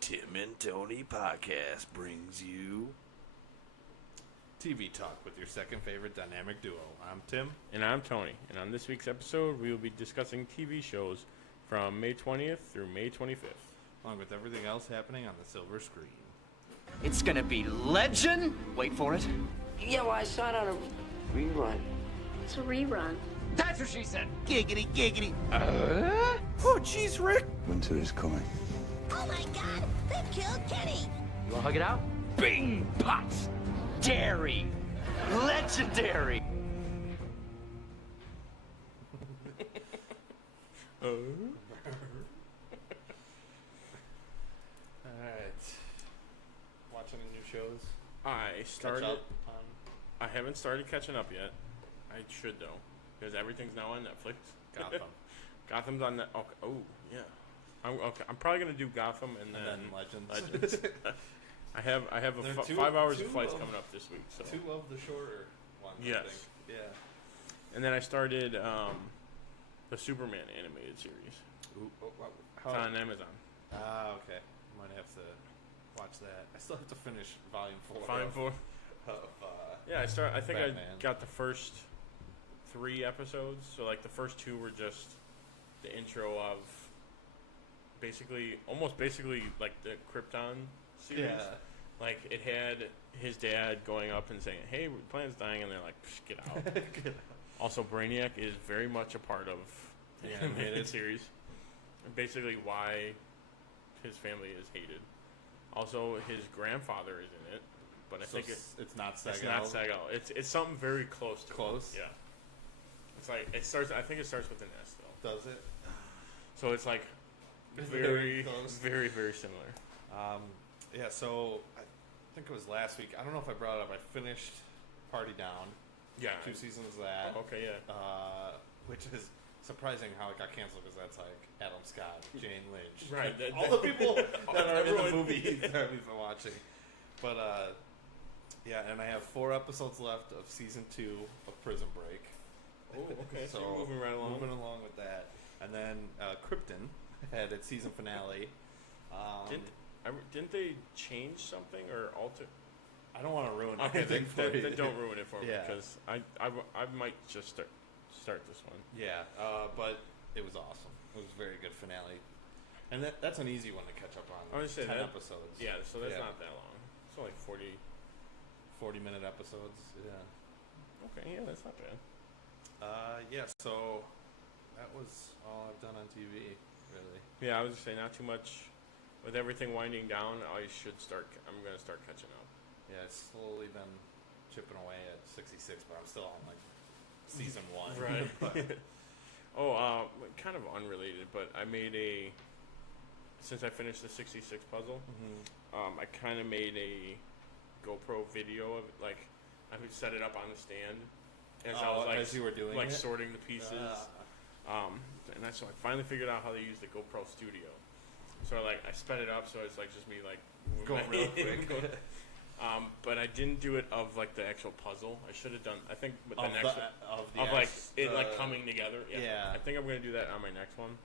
Tim and Tony podcast brings you TV Talk with your second favorite dynamic duo. I'm Tim. And I'm Tony. And on this week's episode, we will be discussing TV shows from May 20th through May 25th. Along with everything else happening on the silver screen. It's gonna be legend. Wait for it. Yeah, well, I saw it on a rerun. It's a rerun. That's what she said. Giggity, giggity. Oh, jeez, Rick. Winter is coming. Oh my god, they've killed Kenny! You wanna hug it out? Bing, pots, dairy, legendary. Alright. Watching any new shows? I started. Catch up on... I haven't started catching up yet. I should though, because everything's now on Netflix. Gotham. Gotham's on Net. Okay. Oh yeah. I'm probably gonna do Gotham and then Legends. I have a There are 5 hours of two flights of- coming up this week. So. Two of the shorter ones, I Yes. think. Yeah. And then I started the Superman animated series. Ooh, It's on Amazon. Ah, okay. Might have to watch that. I still have to finish Volume 4. Volume 4. Yeah, I think Batman. I got the first 3 episodes. So like the first 2 were just the intro of almost basically like the Krypton series. Yeah. Like it had his dad going up and saying, "Hey, the planet's dying," and they're like, "Psh, get out." Also, Brainiac is very much a part of the animated series. And basically, why his family is hated. Also, his grandfather is in it, but I think it's not Sega. it's not Sega. It's something very close to Close? It. Yeah. It's like it starts. I think it starts with an S though. Does it? So it's like Very close. very very similar. Yeah, so I think it was last week. I don't know if I brought it up. I finished Party Down. Yeah. 2 seasons of that. Okay. Yeah. Which is surprising how it got canceled because that's like Adam Scott, Jane Lynch. Right. All the people that are in the Everyone- movie that we've been watching. But yeah, and I have 4 episodes left of season 2 of Prison Break. Oh, okay. So you're moving right along. Moving along with that. And then Krypton had its season finale. Didn't they change something or alter? I don't want to ruin Okay, anything for you. then don't ruin it for me Yeah. because I might just start this one. Yeah, but it was awesome. It was a very good finale. And that's an easy one to catch up on. I would say 10 that- episodes. Yeah, so that's Yeah. not that long. It's only 40-minute episodes. Yeah. Okay, yeah, that's not bad. Yeah, so that was all I've done on TV, really. Yeah, I was just saying not too much. With everything winding down, I'm gonna start catching up. Yeah, it's slowly been chipping away at 66, but I'm still on like season 1. Right. But- Kind of unrelated, but I made since I finished the 66 puzzle, I kind of made a GoPro video of it. Like, I would set it up on the stand as I was like, as you were doing like it? sorting the pieces. So I finally figured out how to use the GoPro Studio. So I sped it up so it's like just me like Going real quick. but I didn't do it of like the actual puzzle. I should have done. I think with the Of next the- one, of the of like acts, it like the- coming together. Yeah. Yeah. I think I'm gonna do that on my next one.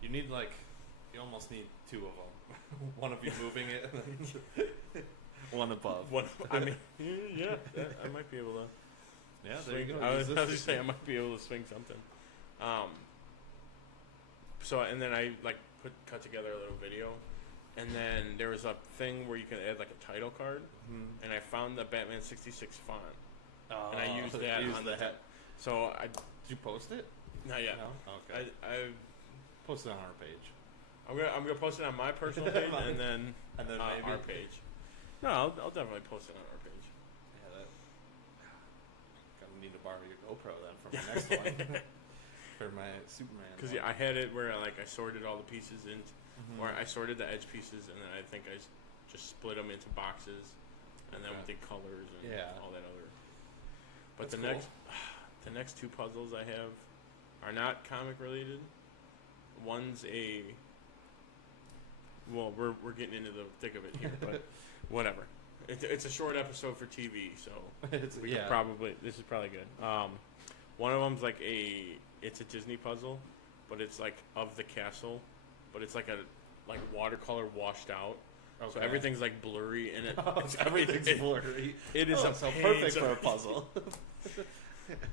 You need you almost need 2 of them. One of you moving it, and then one above. One, I mean, yeah, I might be able to. Yeah, there you Swing, go. I Use was this just saying I might be able to swing something. So and then I cut together a little video, and then there was a thing where you can add like a title card, and I found the Batman 66 font, and I used that on the head. So Did you post it? not yet. No? Okay. I Post it on our page. I'm gonna post it on my personal page and then maybe our page. No, I'll definitely post it on our page. Yeah, gonna need to borrow your GoPro then for my next one. For my Superman. Because one. I had it where I sorted all the pieces into, or I sorted the edge pieces, and then I think I just split them into boxes, and then we did colors and all that other. But That's the next 2 puzzles I have are not comic related. One's well, we're getting into the thick of it here, but whatever. It's a short episode for TV, so we could probably this is probably good. One of them's it's a Disney puzzle, but it's like of the castle, but it's like like watercolor washed out. So Okay. everything's like blurry and Everything's blurry. It is so pain perfect to for a read. puzzle.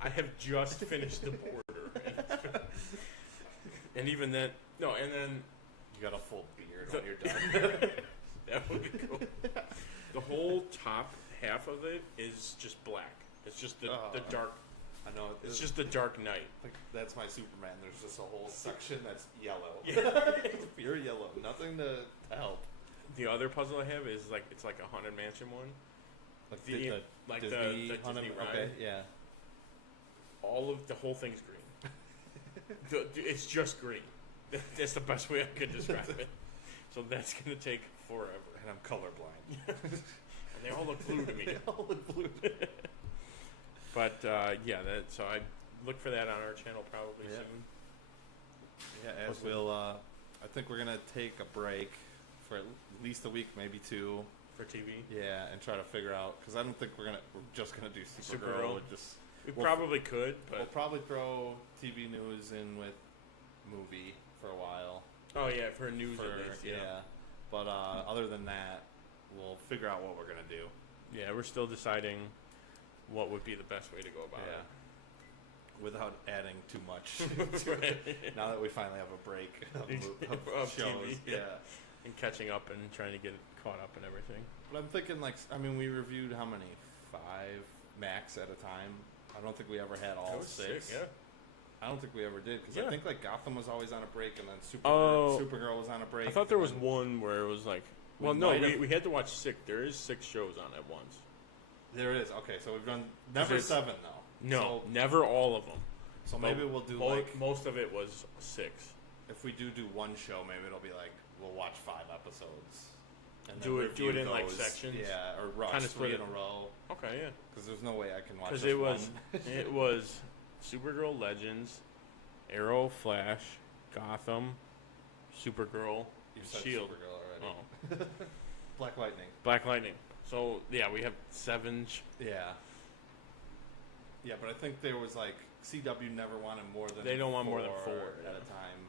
I have just finished the border. And even then, no, and then You got a full beard when you're done. that would be cool. The whole top half of it is just black. It's just the dark. I know. It's just the Dark Knight. like that's my Superman. There's just a whole section that's yellow. Yeah. Pure yellow. Nothing to help. The other puzzle I have is like it's like a Haunted Mansion one. Like The- like the Disney Disney ride. Okay, yeah. All of the whole thing's green. It's just green. That's the best way I could describe it. So that's gonna take forever. And I'm colorblind. And they all look blue to me. They all look blue. But yeah, so I look for that on our channel probably Yeah. soon. Yeah, as we'll. I think we're gonna take a break for at least a week, maybe two. For TV. Yeah, and try to figure out because I don't think we're just gonna do Supergirl. Supergirl. We'll just We we'll- probably could, but We'll probably throw TV news in with movie for a while. oh yeah, for news For, at least. Yeah. But other than that, we'll figure out what we're gonna do. Yeah, we're still deciding what would be the best way to go about it. Without adding too much. Right. Now that we finally have a break of Of shows, TV, yeah. And catching up and trying to get caught up and everything. But I'm thinking we reviewed how many? 5 max at a time. I don't think we ever had all That was 6. sick, yeah. I don't think we ever did because Yeah. I think like Gotham was always on a break and then Oh. Supergirl was on a break. I thought there and was then one where it was like, We well, no, might have- we had to watch 6. There is 6 shows on at once. There it is. Okay, so we've done never it's- 7 though. No, never all of them. So maybe we'll do most of it was 6. if we do one show, maybe it'll be like we'll watch 5 episodes. And Do then it review in, like, those, sections? Yeah, or rush Kinda 3 split in it. a row. Okay, yeah. Because there's no way I can watch Because just it was one. it was Supergirl Legends, Arrow, Flash, Gotham, Supergirl, You and said Shield. Supergirl already. Oh, Black Lightning. Black Lightning. So yeah, we have 7. Yeah. Yeah, but I think there was like CW never wanted more than They don't want more than 4, at yeah. a time.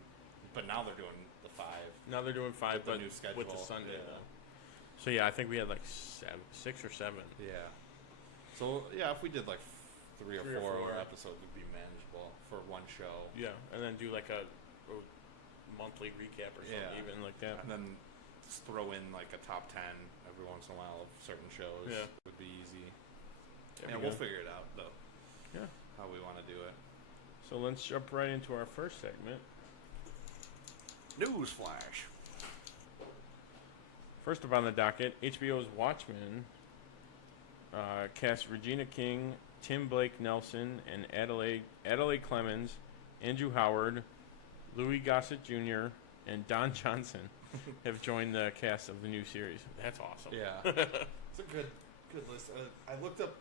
But now they're doing the 5. Now they're doing 5, With the but new with the schedule, Sunday. yeah. Though. So yeah, I think we had like 6 or 7. Yeah. So yeah, if we did like 3 or 3 or 4 4. episodes, would be manageable for one show. Yeah, and then do like a monthly recap or something, Yeah. even like that. And then just throw in like a top 10 every once in a while of certain shows. Yeah. Would be easy. There Yeah, we we'll go. figure it out though. Yeah. How we want to do it. So let's jump right into our first segment. Newsflash. First up on the docket, HBO's Watchmen cast Regina King, Tim Blake Nelson, and Adelaide Clemens, Andrew Howard, Louis Gossett Jr., and Don Johnson have joined the cast of the new series. That's awesome. Yeah. It's a good list. I looked up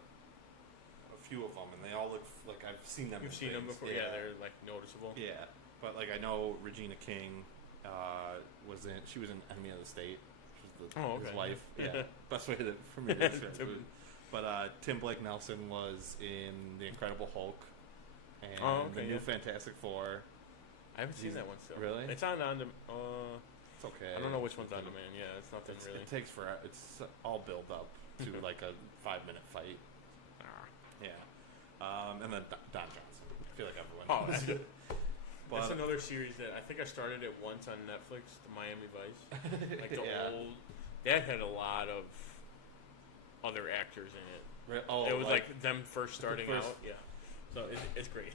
a few of them, and they all look like I've seen them. You've in seen them things. before? Yeah, they're like noticeable. Yeah, but like I know Regina King she was in Enemy of the State. She was his Okay. wife. Yeah, best way for me to describe it. But Tim Blake Nelson was in The Incredible Hulk and the new yeah. Fantastic Four. I haven't seen that one still. Really? It's on demand. It's okay. I don't know which one's on demand. Yeah, it's nothing really. It takes forever. It's all build up to like a 5-minute fight. Ah. Yeah. And then Don Johnson. I feel like everyone Oh, knows. that's, But- that's another series that I think I started it once on Netflix, the Miami Vice. Like the Yeah. old. That had a lot of other actors in it. Oh, It was like them first starting first- out. Yeah. So it's great.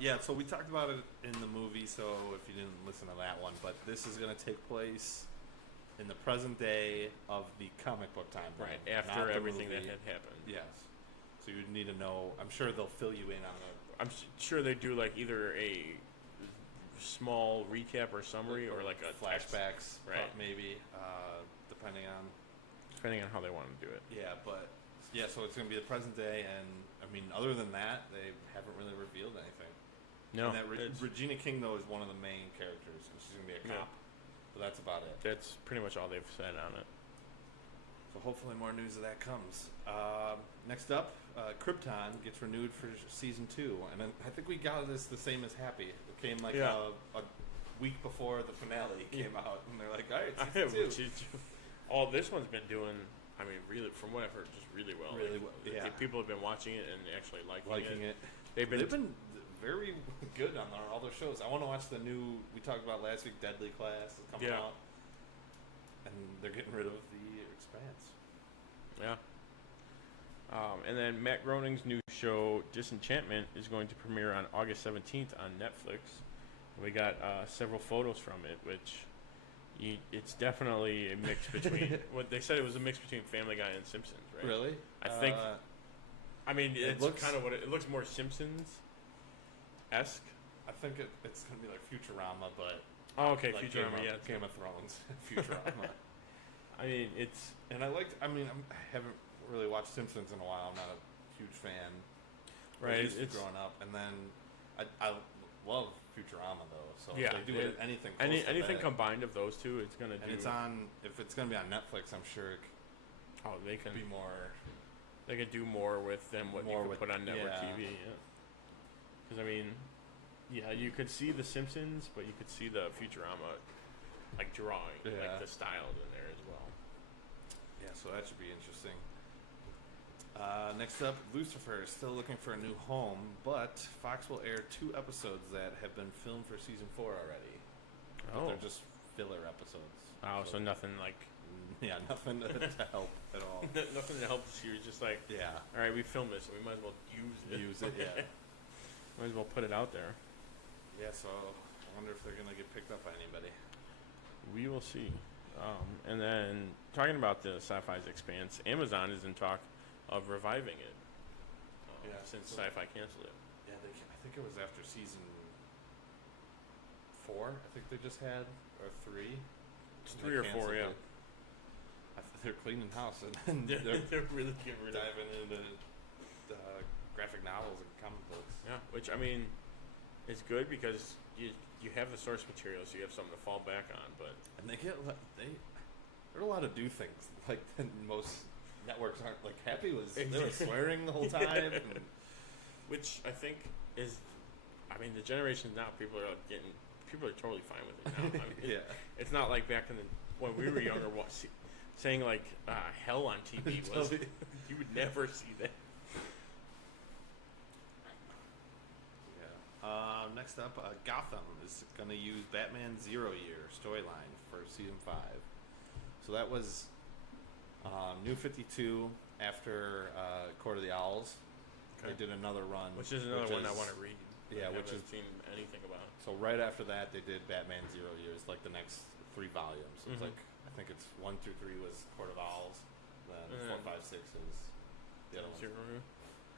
Yeah, so we talked about it in the movie, so if you didn't listen to that one, but this is going to take place in the present day of the comic book timeline. Right. not After the everything movie. that had happened. Yes. So you need to know, I'm sure they'll fill you in on I'm sure they do like either a small recap or summary or like a text, flashbacks, Right. maybe, depending on. depending on how they want to do it. Yeah, but yeah, so it's going to be the present day, and I mean, other than that, they haven't really revealed anything. No, and that it's- Regina King though is one of the main characters, and she's going to be a Yeah. cop. But that's about it. that's pretty much all they've said on it. So hopefully more news of that comes. Next up, Krypton gets renewed for season 2, and then I think we got this the same as Happy. It came like Yeah. a week before the finale came out, and they're like, "All right, season 2." All this one's been doing, I mean, really, from what I've heard, just really well. Really Like, well, yeah. People have been watching it and actually liking it. They've been very good on all their shows. I want to watch the new. We talked about last week. Deadly Class is coming out, and they're getting rid of the Expanse. Yeah. And then Matt Groening's new show Disenchantment is going to premiere on August 17th on Netflix. We got several photos from it, which it's definitely a mix between. What they said, it was a mix between Family Guy and Simpsons, right? Really? I think. I mean, it it's looks kind of what it looks more Simpsons-esque. I think it's going to be like Futurama, but okay, like Futurama, Game of Thrones, Futurama. I mean, it's and I haven't really watched Simpsons in a while. I'm not a huge fan. right. It's growing up, and then I love Futurama though. So Yeah, if they do anything anything combined of those two, it's gonna. And it's on. If it's going to be on Netflix, I'm sure they can be more. They could do more with them. What More you with- could put on network yeah. TV. Yeah. Because I mean, yeah, you could see the Simpsons, but you could see the Futurama, like drawing, Yeah. like the styles in there as well. Yeah, so that should be interesting. Next up, Lucifer is still looking for a new home, but Fox will air 2 episodes that have been filmed for season 4 already. But they're just filler episodes. Oh, so nothing like Yeah, nothing to help at all. nothing to help the series. Just like, Yeah, all right, we filmed this, so we might as well use it. yeah. Might as well put it out there. Yeah, so I wonder if they're going to get picked up by anybody. We will see. And then talking about the Sci-Fi's Expanse, Amazon is in talk of reviving it. Since Sci-Fi canceled it. Yeah, I think it was after season 4. I think they just had, or 3. It's And 3 or they 4, yeah. canceled it. They're cleaning house and They're really getting rid of it. diving into graphic novels and comic books. Yeah, which I mean, it's good because you have the source material, so you have something to fall back on. But And they're allowed to do things like most networks aren't. Like Happy was, they were swearing the whole time. And, which I think is, I mean, the generation now, people are totally fine with it now. I mean, yeah, it's not like back when we were younger, saying like hell on TV was you would never see that. yeah. Next up, Gotham is going to use Batman 0 Year storyline for season 5. So that was New 52 after Court of the Owls. Okay. They did another run, Which is another one I want to read. Yeah, I which haven't is seen anything about. So right after that, they did Batman 0 Years, like the next 3 volumes. So it's Mhm. like I think it's 1 through 3 was Court of Owls, then And 4, then 5, 6 is the other one. Zero.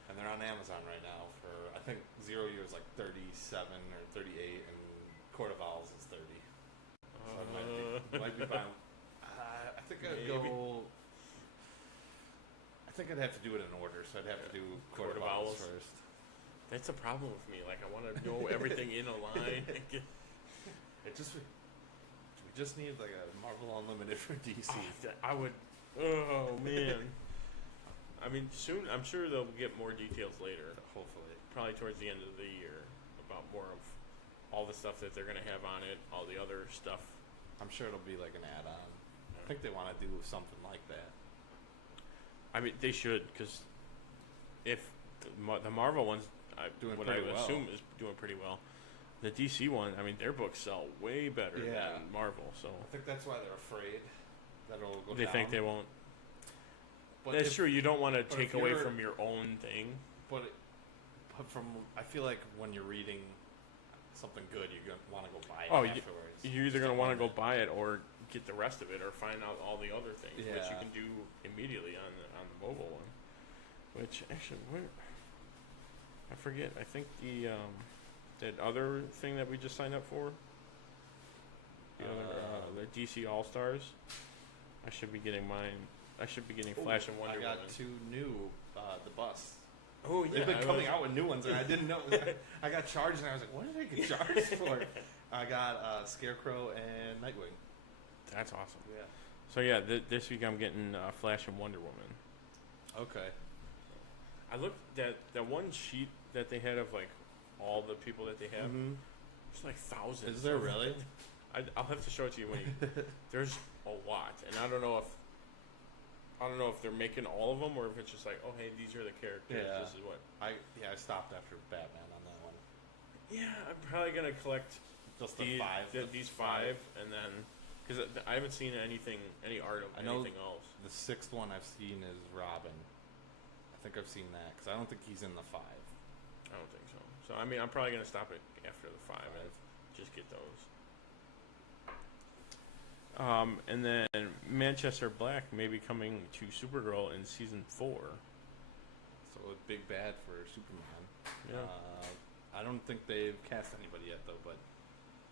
And they're on Amazon right now for I think 0 Years like 37 or 38, and Court of Owls is 30. So I might be buying. I think I'd Maybe. go. I think I'd have to do it in order, so I'd have to do Court of Owls first. That's the problem with me. Like I want to know everything in a line. It just we just need like a Marvel Unlimited for DC. I would. Oh man. I mean, soon. I'm sure they'll get more details later. Hopefully, Probably towards the end of the year about more of all the stuff that they're gonna have on it, all the other stuff. I'm sure it'll be like an add-on. I think they want to do something like that. I mean, they should, because if the Marvel one's Doing what pretty I would well. assume is doing pretty well. The DC one, I mean, their books sell way better Yeah. than Marvel, so I think that's why they're afraid that it'll go they down. think they won't. But That's if- true. You don't want to but take if away you're- from your own thing. But from I feel like when you're reading something good, you're gonna want to go buy it Oh, afterwards. You're either going to Stick want to on go it. buy it or get the rest of it, or find out all the other things, which you Yeah. can do immediately on the mobile one. Which actually, I forget. I think that other thing that we just signed up for, the DC All Stars. I should be getting mine. I should be getting Flash and Wonder I got Woman. 2 new the bus. Oh yeah, They've been coming out with new ones, and I didn't know. I got charged, and I was like, "What did I get charged for?" I got Scarecrow and Nightwing. That's awesome. Yeah. So yeah, this week I'm getting Flash and Wonder Woman. Okay. I looked at that one sheet that they had of like all the people that they have. Mm-hmm. There's like thousands. Is there really? I'll have to show it to you when you. There's a lot, and I don't know if they're making all of them or if it's just like, oh hey, these are the characters. Yeah. This is what. I stopped after Batman on that one. Yeah, I'm probably gonna collect Just the five. these five, and then because I haven't seen any art of anything else. The sixth one I've seen is Robin. I think I've seen that because I don't think he's in the 5. I don't think so. So I mean, I'm probably gonna stop it after the 5 and just get those. And then Manchester Black may be coming to Supergirl in season 4. So a big bad for Superman. Yeah. I don't think they've cast anybody yet though, but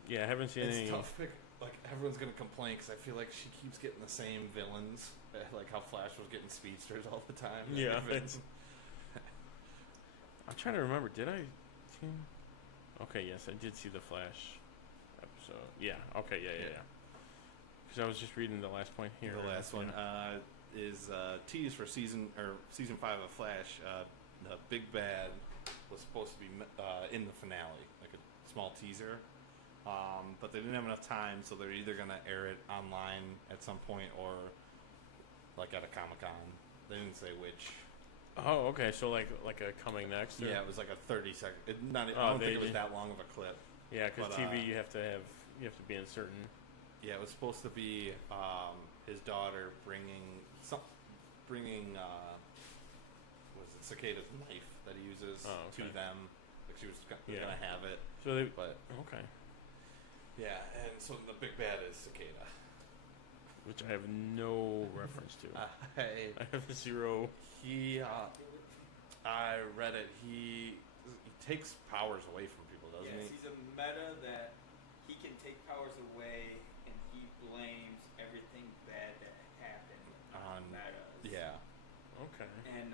Yeah, I haven't seen it's any. tough. Like everyone's gonna complain because I feel like she keeps getting the same villains, like how Flash was getting speedsters all the time. Yeah. I'm trying to remember. Did I see? Okay, yes, I did see the Flash episode. Yeah. Okay. Yeah. Because I was just reading the last point here. The last one is tease for season 5 of Flash. The big bad was supposed to be in the finale, like a small teaser, but they didn't have enough time, so they're either gonna air it online at some point or like at a Comic-Con. They didn't say which. Oh, okay. So like a coming next. Or? Yeah, it was like a 30-second. I don't think it was that long of a clip. Yeah, because But, TV you have to be in certain. Yeah, it was supposed to be his daughter bringing was it Cicada's knife that he uses to them. Like she was gonna have it. So they. But Okay. yeah, and so the big bad is Cicada. Which I have no reference to. I have zero. I read it. He takes powers away from people, doesn't Yes, he? he's a meta that he can take powers away, and he blames everything bad that happened on metas. Yeah. Okay. And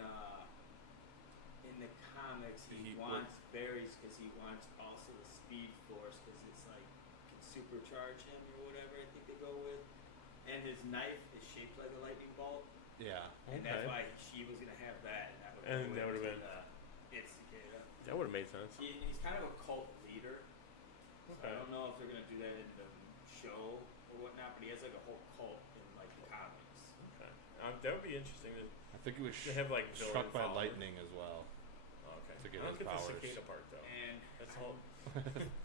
in the comics, he He wants berries because he wants also the Speed Force because it's like can supercharge him or whatever. I think they go with. And his knife is shaped like a lightning bolt, Yeah. and that's why she was gonna have that, And that would've been- it's Cicada. That would have made sense. He's kind of a cult leader. So Okay. I don't know if they're gonna do that in the show or whatnot, but he has like a whole cult in like the comics. Okay. That would be interesting to I think he was They have, like, struck villain by following. lightning as well. okay. To get I don't his get powers. the cicada part though. And That's all.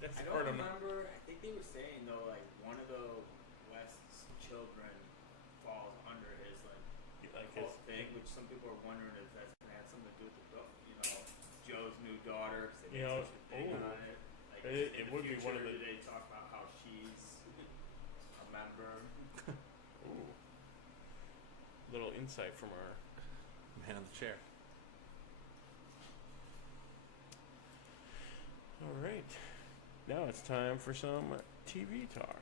That's I the don't part I'm not. remember. I think they were saying though, like one of the West's children falls under his Like cult his. thing, which some people are wondering if that's gonna have something to do with Joe's new daughter. 'Cause they You made know, such a thing ooh. on it. Like, It in the would be one of future, the- They talk about how she's a member. Ooh. Little insight from our. Man on the chair. All right. Now it's time for some TV talk,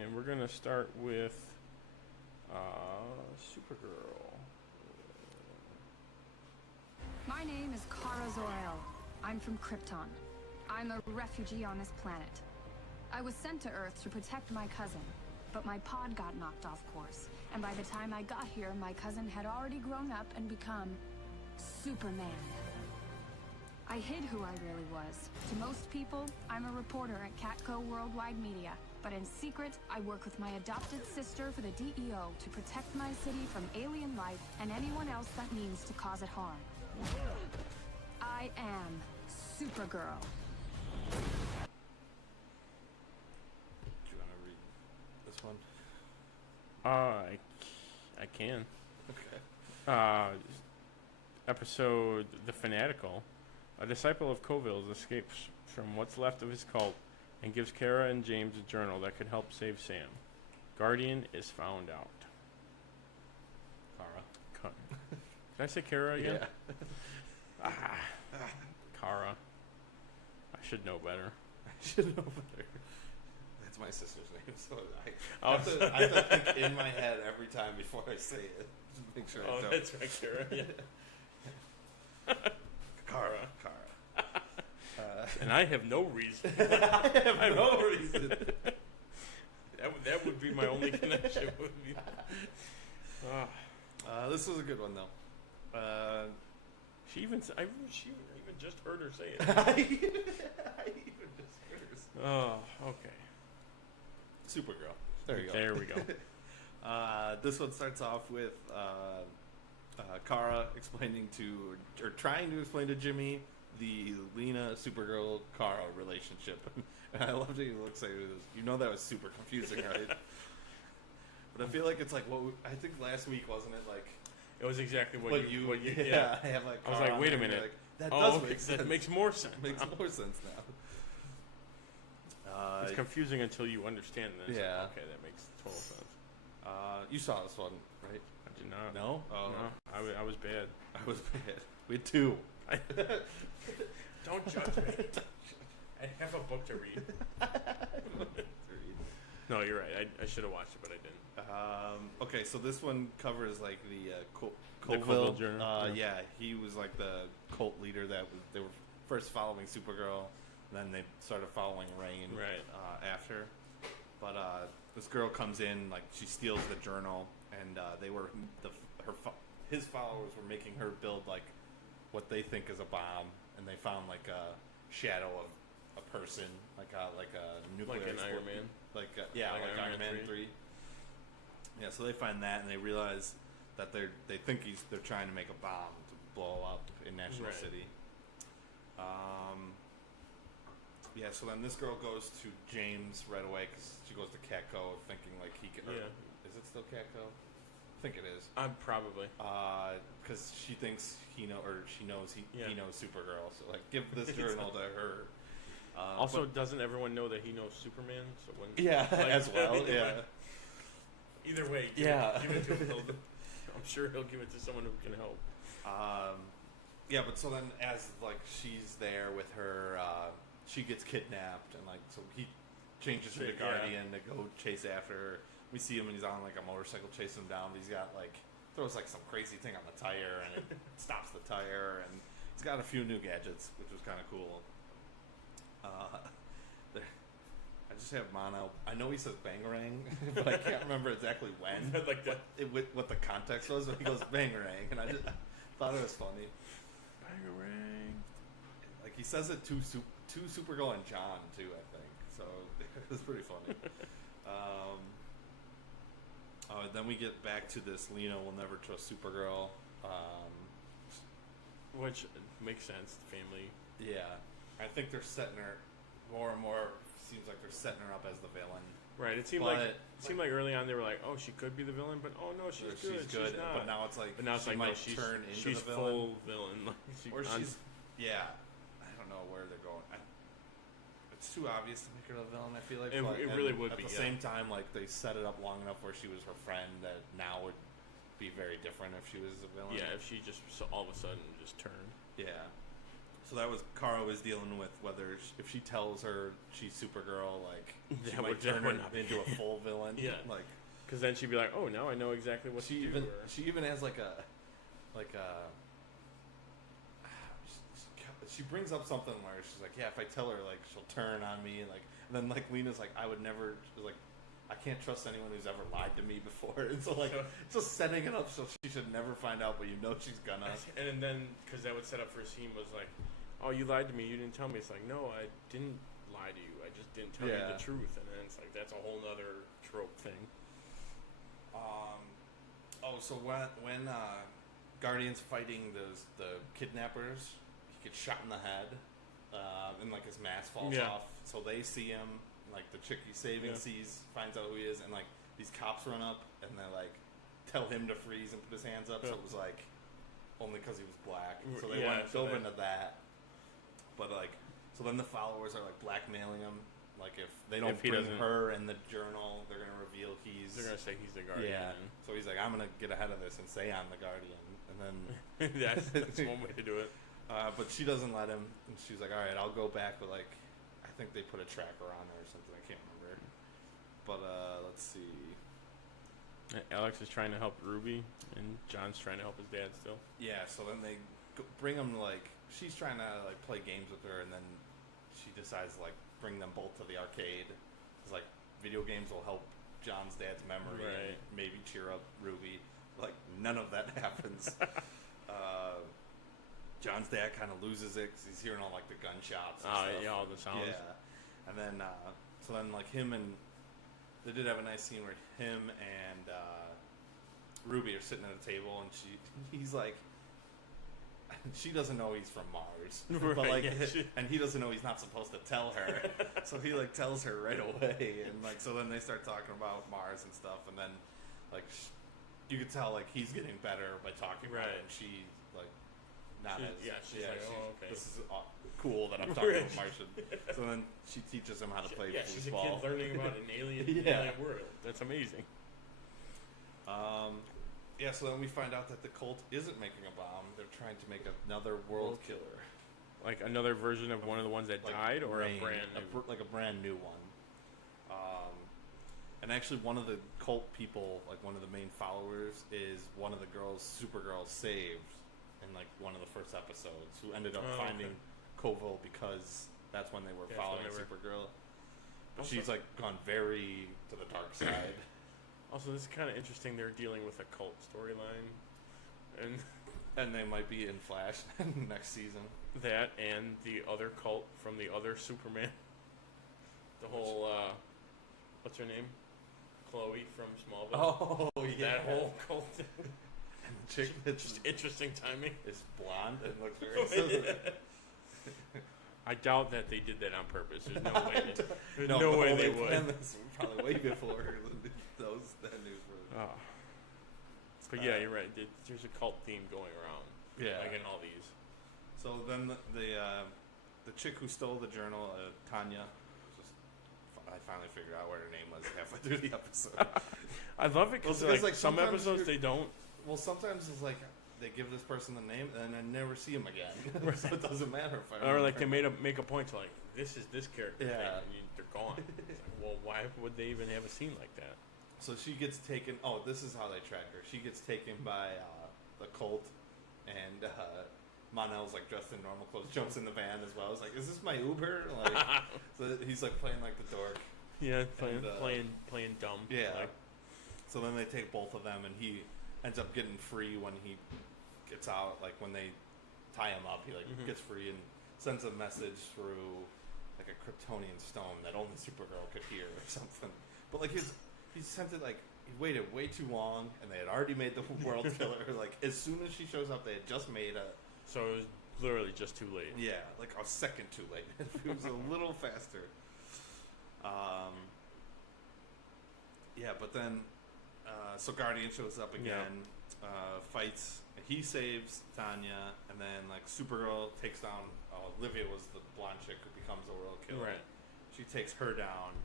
and we're gonna start with Supergirl. My name is Kara Zor-El. I'm from Krypton. I'm a refugee on this planet. I was sent to Earth to protect my cousin, but my pod got knocked off course, and by the time I got here, my cousin had already grown up and become Superman. I hid who I really was. To most people, I'm a reporter at Catco Worldwide Media, but in secret, I work with my adopted sister for the DEO to protect my city from alien life and anyone else that means to cause it harm. I am Supergirl. Do you want to read this one? I can. Okay. Episode The Fanatical. A disciple of Coville's escapes from what's left of his cult and gives Kara and James a journal that could help save Sam. Guardian is found out. Kara. Did I say Kara again? Yeah. Kara. I should know better. I should know better. That's my sister's name, so I Oh, have to think in my head every time before I say it. Just make sure I Oh, don't. that's right, Kara. Yeah. Kara. And I have no reason. I have no reason. That would be my only connection. Would be. This was a good one though. She even just heard her say it. I even just heard her say it. Oh, okay. Supergirl. There you go. There we go. This one starts off with Kara explaining or trying to explain to Jimmy the Lena Supergirl Kara relationship. And I loved it. He looks like that was super confusing, right? But I feel like it's like I think last week, wasn't it? Like it was exactly what you yeah. I have like. I was like, wait a minute. Like, that does make sense. That makes more sense. Makes more sense now. It's confusing until you understand this. Yeah. Okay, that makes total sense. You saw this one, right? I did not. No? Oh. No. I was bad. I was bad. We had 2. Don't judge me. I have a book to read. No, you're right. I should have watched it, but I didn't. Okay, so this one covers like the Colville Colville. Journal. Yeah, he was like the cult leader they were first following Supergirl, and then they started following Rain after. But this girl comes in, like she steals the journal, and they were his followers were making her build like what they think is a bomb, and they found like a shadow of a person, like a nuclear, like an Iron Man, like Iron Man 3. Yeah, so they find that, and they realize that they think they're trying to make a bomb to blow up in National City. Yeah, so then this girl goes to James right away because she goes to Catco thinking like he can. Yeah. Is it still Catco? I think it is. Probably. Because she thinks she knows Supergirl. So like, give this journal to her. Also, doesn't everyone know that he knows Superman? So when as well. Yeah. Either way, give it to him. I'm sure he'll give it to someone who can help. Yeah, but so then as like she's there with her, she gets kidnapped, and like so he changes to the Guardian to go chase after her. We see him and he's on like a motorcycle chasing him down. But he's got like throws like some crazy thing on the tire, and it stops the tire, and he's got a few new gadgets, which was kind of cool. I just have mono. I know he says bangarang, but I can't remember exactly when. Like that. What the context was, but he goes bangarang, and I just thought it was funny. Bangarang. Like he says it to Supergirl and John too, I think. So it was pretty funny. Then we get back to this. Lena will never trust Supergirl. Which makes sense. Family. Yeah, I think they're setting her more and more. Seems like they're setting her up as the villain. Right. It seemed like early on they were like, oh, she could be the villain, but oh no, she's good. She's not. But now it's like, she's turn into she's the villain. full villain. Yeah. I don't know where they're going. It's too obvious to make her a villain. I feel like it really would be. At the same time, like they set it up long enough where she was her friend that now would be very different if she was a villain. Yeah, if she just all of a sudden just turned. Yeah. So that was Kara was dealing with whether if she tells her she's Supergirl, like she might turn her into a full villain. Yeah, like because then she'd be like, "Oh, now I know exactly what she to even do." She even has she brings up something where she's like, "Yeah, if I tell her, like she'll turn on me," and then like Lena's like, "I would never." She's like, I can't trust anyone who's ever lied to me before. And so, like, just setting it up so she should never find out, but you know she's gonna. And then, because that would set up for a scene, was like, oh, you lied to me, you didn't tell me. It's like, no, I didn't lie to you. I just didn't tell you the truth. And then it's like, that's a whole nother trope thing. So when Guardian's fighting the kidnappers, he gets shot in the head, and, like, his mask falls off. So they see him. Like the chick he's saving finds out who he is, and like these cops run up and they like tell him to freeze and put his hands up. So it was like only because he was black. So they dove into that. But like, so then the followers are like blackmailing him. Like if they don't bring her in the journal, they're gonna reveal they're gonna say he's the Guardian. Yeah. So he's like, I'm gonna get ahead of this and say I'm the Guardian, and then that's one way to do it. But she doesn't let him, and she's like, all right, I'll go back with like. I think they put a tracker on her or something. I can't remember. But let's see. Alex is trying to help Ruby, and John's trying to help his dad still. Yeah. So then they bring him like she's trying to like play games with her, and then she decides to like bring them both to the arcade. It's like video games will help John's dad's memory and maybe cheer up Ruby. Like none of that happens. John's dad kind of loses it because he's hearing all like the gunshots. And Oh, stuff. yeah, all the sounds. Yeah, and then so then like him and they did have a nice scene where him and Ruby are sitting at a table, and he's like, she doesn't know he's from Mars, Right, but like, yeah, and he doesn't know he's not supposed to tell her, so he like tells her right away, and like so then they start talking about Mars and stuff, and then like you could tell like he's getting better by talking about it, and she's like not she's like, oh, okay. This is cool that I'm talking about Martian. So then she teaches him how to play foosball. She's a kid learning about an alien, alien world. That's amazing. Yeah, so then we find out that the cult isn't making a bomb. They're trying to make another world killer. Like another version of one of the ones that died, or a brand new? like a brand new one. And actually one of the cult people, like one of the main followers, is one of the girls Supergirl saved in like one of the first episodes, who ended up finding Koval because that's when they were following Supergirl. But she's like gone very to the dark side. Also, this is kind of interesting. They're dealing with a cult storyline, and they might be in Flash next season. That and the other cult from the other Superman. The whole what's her name? Chloe from Smallville. Oh yeah, that whole cult thing. And the chick that's just interesting timing. Is blonde and looks very. I doubt that they did that on purpose. There's no way. There's no way they would. This probably way before that news was. Oh. But yeah, you're right. There's a cult theme going around. Yeah, like in all these. So then the chick who stole the journal, Tanya. I finally figured out what her name was halfway through the episode. I love it because like some episodes they don't. Well, sometimes it's like they give this person the name and I never see him again, so it doesn't matter if I. Or like they make a point to like this is this character, and they're gone. Like, well, why would they even have a scene like that? So she gets taken. Oh, this is how they track her. She gets taken by the cult, and Mon-El's like dressed in normal clothes, jumps in the van as well. I was like, "Is this my Uber?" Like, so he's like playing like the dork. Yeah, playing dumb. Yeah. Like. So then they take both of them, and he ends up getting free when he gets out. Like when they tie him up, he like gets free and sends a message through like a Kryptonian stone that only Supergirl could hear or something. But like he sent it like he waited way too long, and they had already made the world killer. Like as soon as she shows up, they had just made a. So it was literally just too late. Yeah, like a second too late. It was a little faster. Yeah, but then so Guardian shows up again, fights. He saves Tanya, and then like Supergirl takes down. Olivia was the blonde chick who becomes a world killer. Right. She takes her down,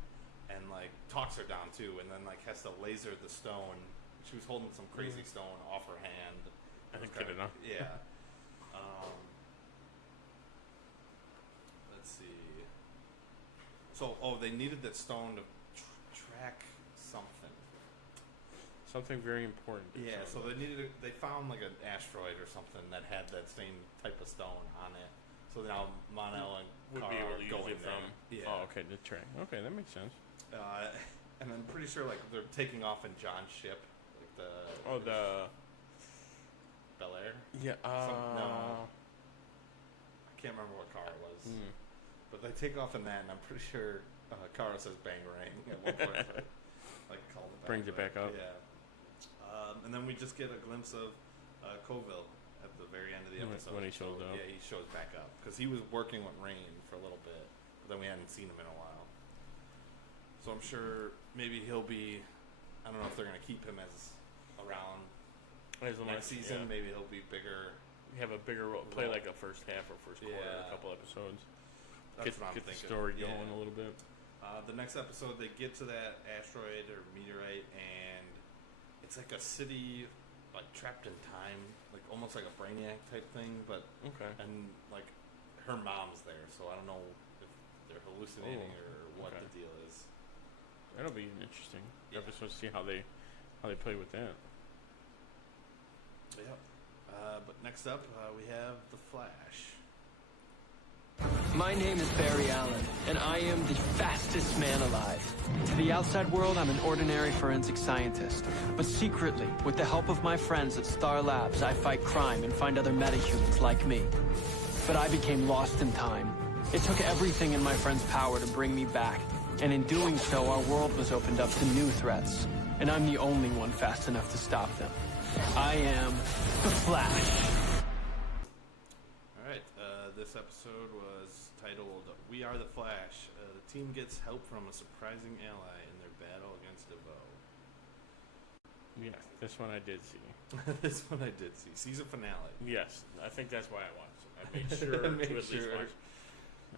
and like talks her down too, and then like has to laser the stone. She was holding some crazy stone off her hand. I think get it on. Yeah. Let's see. So, they needed that stone to track something. Something very important. Yeah, so they found like an asteroid or something that had that same type of stone on it. So now Mon-El and would Kara be able to use going it from. there. Yeah. Oh, okay, the track. Okay, that makes sense. And I'm pretty sure like they're taking off in John's ship, like the. Oh, the. Bel Air. Yeah. No. I can't remember what car it was. But they take off in that, and I'm pretty sure Kara says "Bangarang" at one point. Like call it back. Brings it back up. Yeah. And then we just get a glimpse of Koval at the very end of the episode. When he shows up. Yeah, he shows back up because he was working with Rain for a little bit, but then we hadn't seen him in a while. So I'm sure maybe he'll be. I don't know if they're going to keep him as around next season. Yeah. Maybe he'll be bigger. Have a bigger role. Play like a first half or first quarter, a couple episodes. That's what I'm thinking. thinking. The story going a little bit. The next episode, they get to that asteroid or meteorite, and it's like a city, like trapped in time, like almost like a Brainiac type thing. But and like her mom's there, so I don't know if they're hallucinating or what the deal is. That'll be an interesting episode to see how they play with that. Yeah. But next up, we have The Flash. My name is Barry Allen, and I am the fastest man alive. To the outside world, I'm an ordinary forensic scientist. But secretly, with the help of my friends at Star Labs, I fight crime and find other metahumans like me. But I became lost in time. It took everything in my friend's power to bring me back. And in doing so, our world was opened up to new threats. And I'm the only one fast enough to stop them. I am the Flash. Alright, this episode was titled We Are the Flash. The team gets help from a surprising ally in their battle against DeVoe. Yeah, this one I did see. This one I did see. Season finale. Yes, I think that's why I watched it. I made sure to at least watch.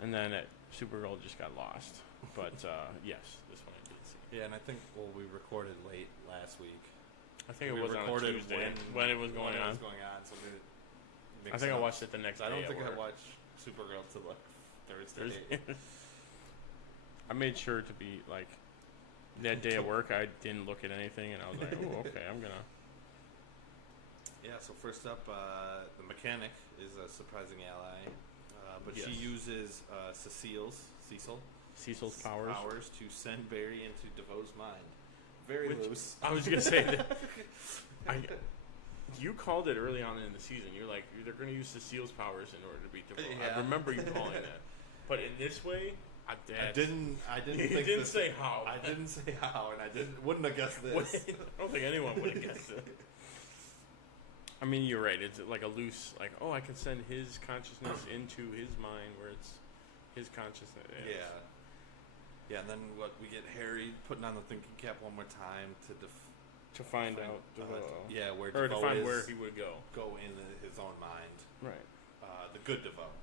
And then Supergirl just got lost. But yes, this one I did see. Yeah, and I think we recorded late last week. I think it was on a Tuesday when it was going on. So I think I watched it the next day. I don't think I watched Supergirl till like Thursday. I made sure to be like that day at work. I didn't look at anything, and I was like, "Oh, okay, I'm gonna." Yeah. So first up, the mechanic is a surprising ally, but Yes. she uses Cecil's powers to send Barry into DeVoe's mind. Very loose. I was gonna say that. You called it early on in the season. You're like, they're going to use Cecile's powers in order to beat DeVoe. Yeah. I remember you calling that. But in this way, I didn't. You didn't say how. I didn't say how, and wouldn't have guessed this. I don't think anyone would have guessed it. I mean, you're right. It's like a loose, like, oh, I can send his consciousness into his mind, where it's his consciousness. Yeah, and then we get Harry putting on the thinking cap one more time to find out where or DeVoe to find is, where he would go in his own mind. Right. The good DeVoe.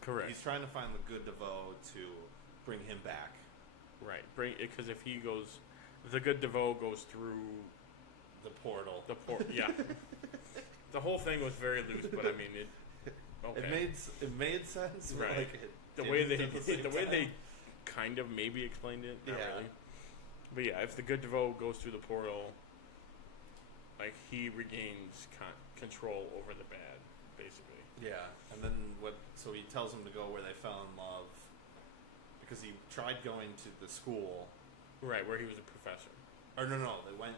Correct. He's trying to find the good DeVoe to bring him back. Right. Because if the good DeVoe goes through the portal. Yeah. The whole thing was very loose, but I mean it. Okay. It made sense. Right. Like the way they kind of maybe explained it. Not really. But yeah, if the good DeVoe goes through the portal, like he regains control over the bad, basically. Yeah, and then so he tells him to go where they fell in love, because he tried going to the school. Right, where he was a professor. Or no, they went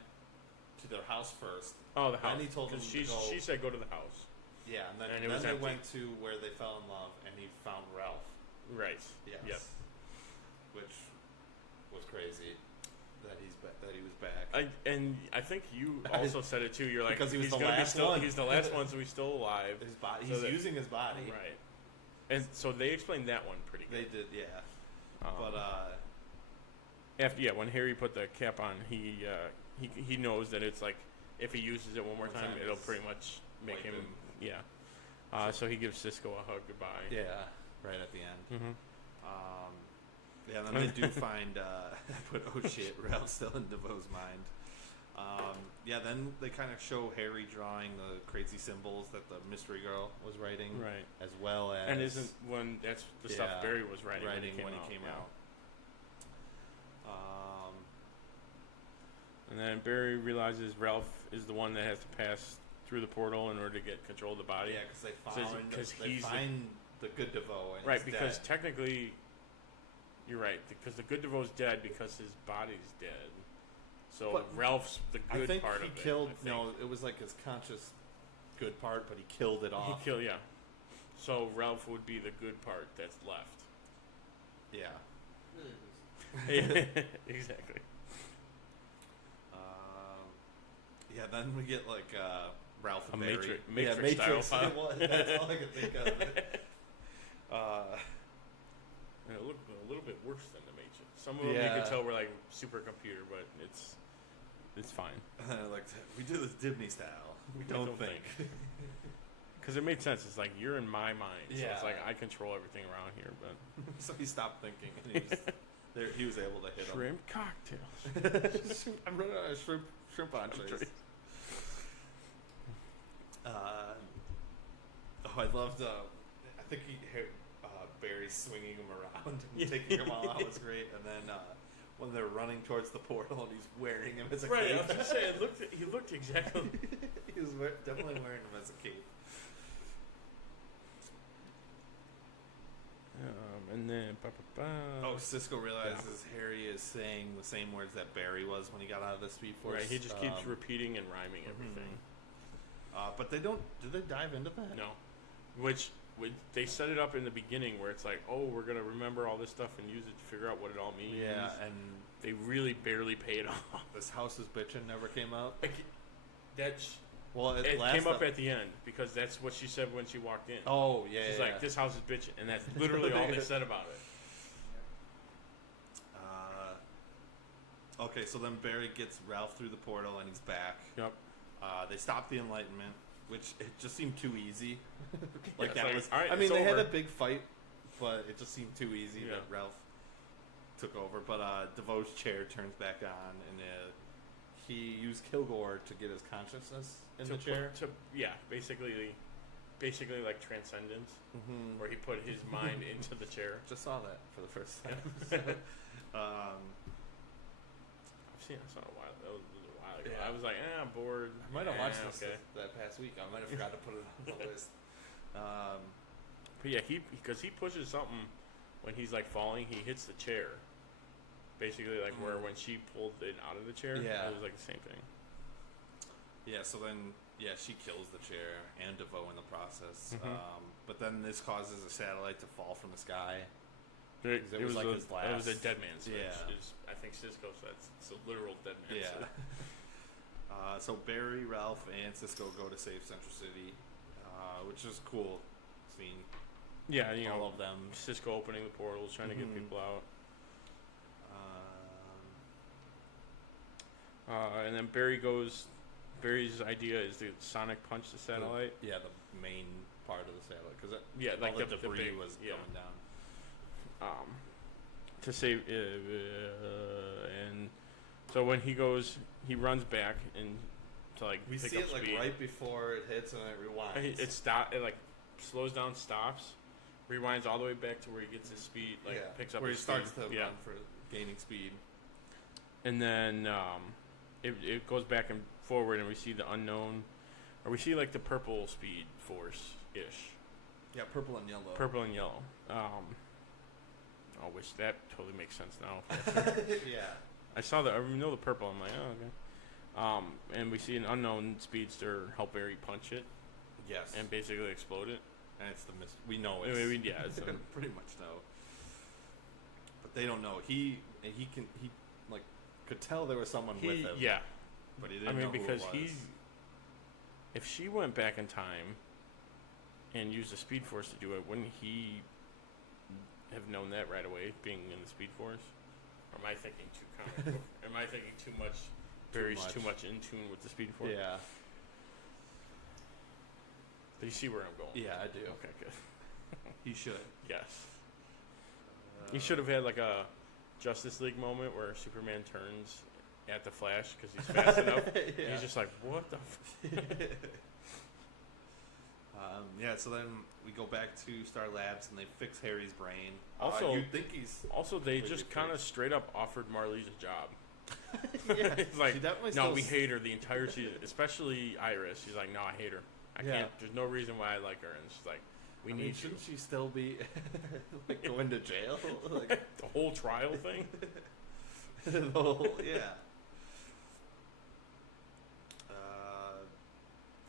to their house first. Oh, the house. And he told them to go. She said go to the house. Yeah, and then they went to where they fell in love, and he found Ralph. Right. Yes. Yep. Which was crazy. That he was back. I think you also said it too. You're like, because he was he's the last one. He's the last one, so he's still alive. His body. He's using his body. Right. And so they explained that one pretty good. They did, yeah. But when Harry put the cap on, he knows that it's like if he uses it one more time, it'll pretty much make him. Yeah. So he gives Cisco a hug goodbye. Yeah. Right at the end. Mm-hmm. Yeah, and then they do find, oh shit, Ralph's still in DeVoe's mind. Then they kind of show Harry drawing the crazy symbols that the mystery girl was writing. Right. As well as... And that's the stuff Barry was writing when he came out. And then Barry realizes Ralph is the one that has to pass through the portal in order to get control of the body. Yeah, because they find the good DeVoe and right, because technically... You're right, because the good DeVoe's dead because his body's dead. So Ralph's the good part of it. No, it was like his conscious good part, but he killed it off. So Ralph would be the good part that's left. Yeah. Exactly. Then we get like Ralph and Barry. Matrix style file. That's all I could think of. It looked a little bit worse than the Matrix. Some of them you could tell were like supercomputer, but it's fine. Like we do this Dibney style. We don't think. Because it made sense. It's like you're in my mind, so Yeah. it's like I control everything around here. But So he stopped thinking, and he was able to hit shrimp cocktails. I'm running out of shrimp entrees. I loved. I think Barry's swinging him around and taking him all out was great. And then when they're running towards the portal and he's wearing him as a cape. Right, I was just saying, he looked exactly. He was definitely wearing him as a cape. And then, Oh, Cisco realizes Harry is saying the same words that Barry was when he got out of the Speed Force. Right, he just keeps repeating and rhyming everything. But they don't. Do they dive into that? No, which they set it up in the beginning where it's like, oh, we're gonna remember all this stuff and use it to figure out what it all means. Yeah, and they really barely pay it off. This house is bitchin' never came up. Like, that's. Well, it came up at the end because that's what she said when she walked in. Oh, yeah. She's like, this house is bitchin', and that's literally all they said about it. Okay, so then Barry gets Ralph through the portal and he's back. Yep. They stop the Enlightenment, which it just seemed too easy. Like yeah, that was. All right, I mean, they over. had a big fight, but it just seemed too easy that Ralph took over. But DeVoe's chair turns back on, and he used Kilgore to get his consciousness in the chair. Basically like Transcendence, where he put his mind into the chair. Just saw that for the first time. I saw it a while. That was a while ago. Yeah. I was like, I'm bored. I might have watched this okay. that past week. I might have forgot to put it on the list. But yeah, because he pushes something when he's like falling, he hits the chair. Basically, like where when she pulled it out of the chair, it was like the same thing. Yeah. So then, she kills the chair and DeVoe in the process. But then this causes a satellite to fall from the sky. It was like his last. It was a dead man switch. Yeah. I think Cisco said it's a literal dead man switch. So Barry, Ralph, and Cisco go to save Central City, which is cool seeing. Yeah, all of them. Cisco opening the portals, trying to get people out. And then Barry's idea is to sonic punch the satellite. The main part of the satellite, because like all the debris was going down. To save, and so when he runs back and to like we pick see up it like speed. right before it hits and it rewinds. It like slows down, stops, rewinds all the way back to where he gets his speed, picks up where his he starts speed. to run for gaining speed. And then it goes back and forward, and we see the unknown, or we see like the purple speed force ish. Yeah, purple and yellow. Purple and yellow. Which that totally makes sense now. Yeah. I know the purple. I'm like, oh, okay. And we see an unknown speedster help Barry punch it. Yes. And basically explode it. And it's the we know it's. It's pretty much know. But they don't know. He could tell there was someone with him. Yeah. But he didn't know because who it was. if she went back in time and used the Speed Force to do it, wouldn't he have known that right away, being in the Speed Force? Or am I thinking too comic book? Am I thinking too much? Barry's too much in tune with the Speed Force. Yeah. Do you see where I'm going? Yeah, I do. Okay, good. He should. Yes. He should have had like a Justice League moment where Superman turns at the Flash because he's fast enough. Yeah. He's just like, what the? So then we go back to Star Labs and they fix Harry's brain. Also, you think he's they just kind of straight up offered Marlise a job. Yeah. It's like, no, we hate her the entire season, especially Iris. She's like, no, I hate her. I can't. There's no reason why I like her. And she's like, we need. Shouldn't she still be like going to jail? Like the whole trial thing. Yeah.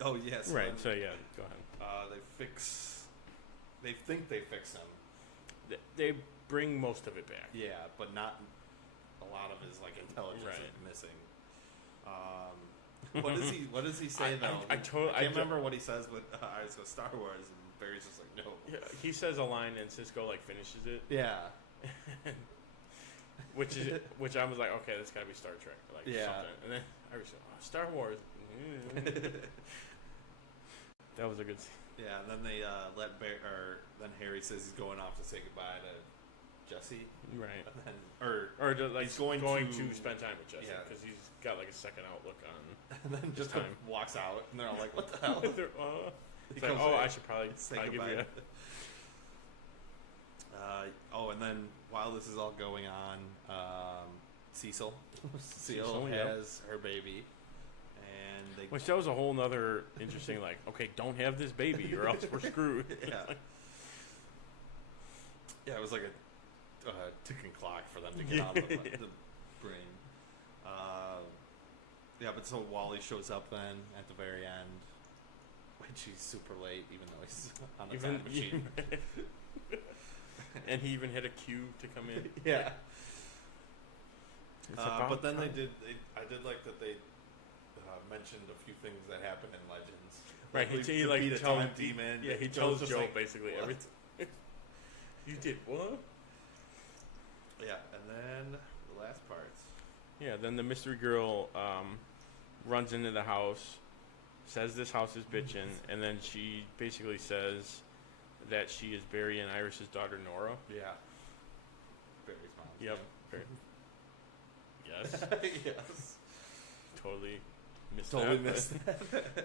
Oh yes. Right. So yeah, go ahead. They think they fix him. They bring most of it back. Yeah, but not a lot of his like intelligence is missing. What does he say though? I can't remember what he says with Iris goes Star Wars, and Barry's just like no. Yeah, he says a line and Cisco like finishes it. Yeah. which I was like, okay, that's gotta be Star Trek, like something. And then Iris goes, Star Wars. That was a good scene. Yeah, and then they then Harry says he's going off to say goodbye to Jesse. Right. And then, he's going to spend time with Jesse because he's got like a second outlook on. And then just time. Walks out, and they're all like, "What the hell?" It's like, I should probably say give goodbye. you. And then while this is all going on, Cecil has her baby. Which that was a whole nother interesting, like, okay, don't have this baby or else we're screwed. Yeah. Yeah, it was like a ticking clock for them to get out of the brain. Yeah, but so Wally shows up then at the very end, which he's super late, even though he's on the time machine. And he even had a queue to come in. Yeah. But then I did like that they mentioned a few things that happened in Legends. Right, he like beat a tells time demon. Yeah, he tells Joe like, basically what? everything. You did what? Yeah, and then the last parts. Yeah, then the mystery girl runs into the house, says this house is bitchin', and then she basically says that she is Barry and Iris's daughter Nora. Yeah. Barry's mom. Yep. Barry. Yes. Yes. Totally missed that.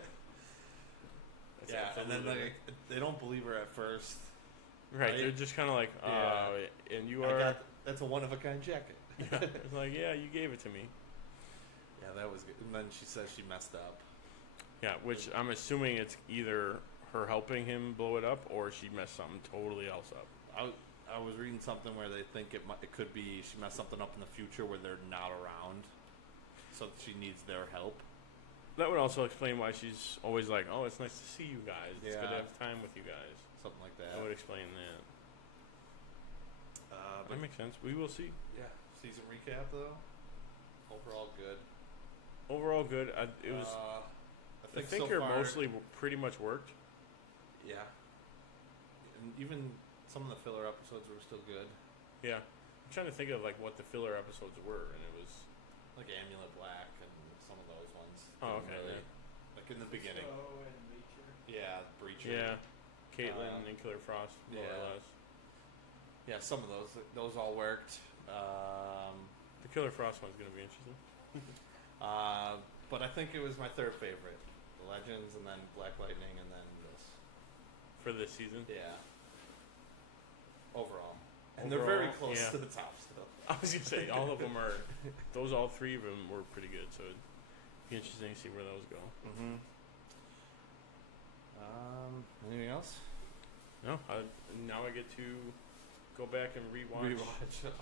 Yeah, and then they don't believe her at first. Right, they're just kind of like, and you are... That's a one-of-a-kind jacket. Yeah, it's like, yeah, you gave it to me. Yeah, that was good. And then she says she messed up. Yeah, which I'm assuming it's either her helping him blow it up or she messed something totally else up. I was reading something where they think it could be she messed something up in the future where they're not around, so she needs their help. That would also explain why she's always like, oh, it's nice to see you guys. It's good to have time with you guys. Something like that. That would explain that. That makes sense. We will see. Yeah. Season recap, though. Overall good. Overall good. It was. I think so mostly pretty much worked. Yeah. And even some of the filler episodes were still good. Yeah. I'm trying to think of like what the filler episodes were, and it was like Amulet Black and some of those ones. Oh, okay. Really, like in the beginning. And Breacher. Yeah, Breacher. Yeah. Caitlin and Killer Frost, more or less. Yeah, some of those all worked. The Killer Frost one's going to be interesting. But I think it was my third favorite. The Legends, and then Black Lightning, and then this. For this season? Yeah. Overall. And they're very close to the top still. I was going to say, all of them are... all three of them were pretty good, so it'd be interesting to see where those go. Mm-hmm. Anything else? No. Now I get to go back and rewatch.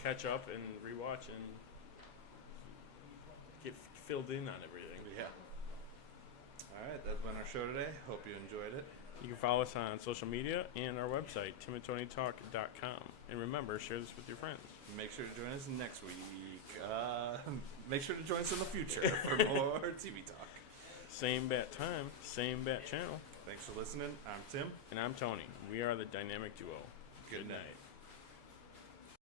Catch up and rewatch and get filled in on everything. Yeah. Alright, that's been our show today. Hope you enjoyed it. You can follow us on social media and our website, timandtonytalk.com. And remember, share this with your friends. Make sure to join us next week. Make sure to join us in the future for more TV talk. Same bat time, same bat channel. Thanks for listening. I'm Tim. And I'm Tony. We are the Dynamic Duo. Good night.